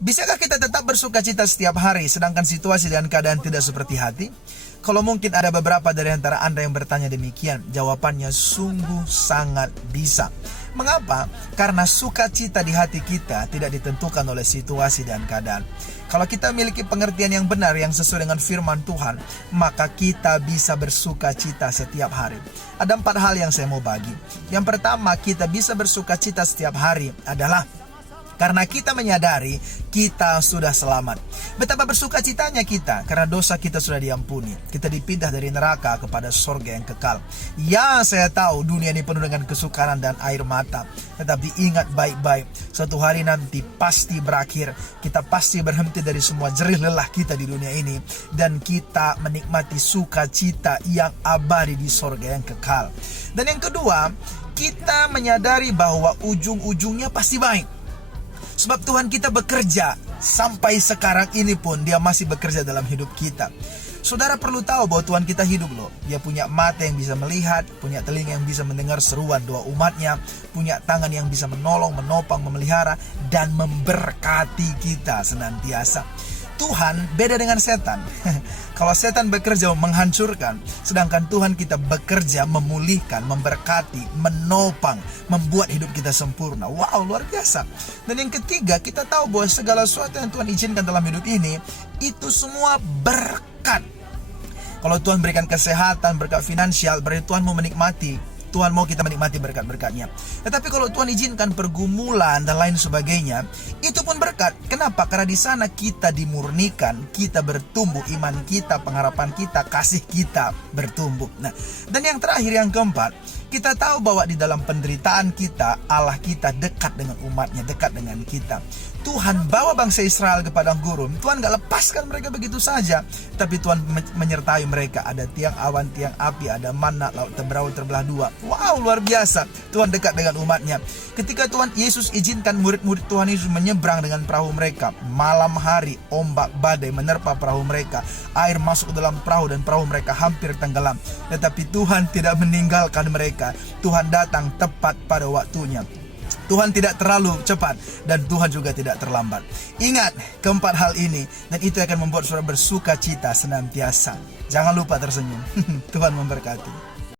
Bisakah kita tetap bersuka cita setiap hari sedangkan situasi dan keadaan tidak seperti hati? Kalau mungkin ada beberapa dari antara Anda yang bertanya demikian, jawabannya sungguh sangat bisa. Mengapa? Karena sukacita di hati kita tidak ditentukan oleh situasi dan keadaan. Kalau kita memiliki pengertian yang benar yang sesuai dengan firman Tuhan, maka kita bisa bersuka cita setiap hari. Ada 4 hal yang saya mau bagi. Yang pertama, kita bisa bersuka cita setiap hari adalah karena kita menyadari kita sudah selamat. Betapa bersuka citanya kita karena dosa kita sudah diampuni. Kita dipindah dari neraka kepada surga yang kekal. Ya, saya tahu dunia ini penuh dengan kesukaran dan air mata. Tetapi ingat baik-baik, suatu hari nanti pasti berakhir. Kita pasti berhenti dari semua jerih lelah kita di dunia ini. Dan kita menikmati sukacita yang abadi di surga yang kekal. Dan yang kedua, kita menyadari bahwa ujung-ujungnya pasti baik. Sebab Tuhan kita bekerja, sampai sekarang ini pun Dia masih bekerja dalam hidup kita. Saudara perlu tahu bahwa Tuhan kita hidup loh. Dia punya mata yang bisa melihat, punya telinga yang bisa mendengar seruan doa umatnya, punya tangan yang bisa menolong, menopang, memelihara, dan memberkati kita senantiasa. Tuhan beda dengan setan. Kalau setan bekerja menghancurkan, sedangkan Tuhan kita bekerja memulihkan, memberkati, menopang, membuat hidup kita sempurna. Wow, luar biasa. Dan yang ketiga, kita tahu bahwa segala sesuatu yang Tuhan izinkan dalam hidup ini, itu semua berkat. Kalau Tuhan berikan kesehatan, berkat finansial, berarti Tuhan mau menikmati. Tuhan mau kita menikmati berkat-berkatnya. Tetapi kalau Tuhan izinkan pergumulan dan lain sebagainya, itu pun berkat. Kenapa? Karena di sana kita dimurnikan, kita bertumbuh, iman kita, pengharapan kita, kasih kita bertumbuh. Nah, dan yang terakhir, yang keempat, kita tahu bahwa di dalam penderitaan kita, Allah kita dekat dengan umatnya, dekat dengan kita. Tuhan bawa bangsa Israel ke padang gurun. Tuhan gak lepaskan mereka begitu saja, tapi Tuhan menyertai mereka. Ada tiang awan, tiang api, ada manna, laut berawal terbelah dua. Wow, luar biasa. Tuhan dekat dengan umatnya. Ketika Tuhan Yesus izinkan murid-murid Tuhan Yesus menyeberang dengan perahu mereka, malam hari ombak badai menerpa perahu mereka, air masuk ke dalam perahu dan perahu mereka hampir tenggelam. Tetapi Tuhan tidak meninggalkan mereka. Tuhan datang tepat pada waktunya. Tuhan tidak terlalu cepat dan Tuhan juga tidak terlambat. Ingat keempat hal ini, dan itu akan membuat saudara bersuka cita senantiasa. Jangan lupa tersenyum. Tuhan memberkati.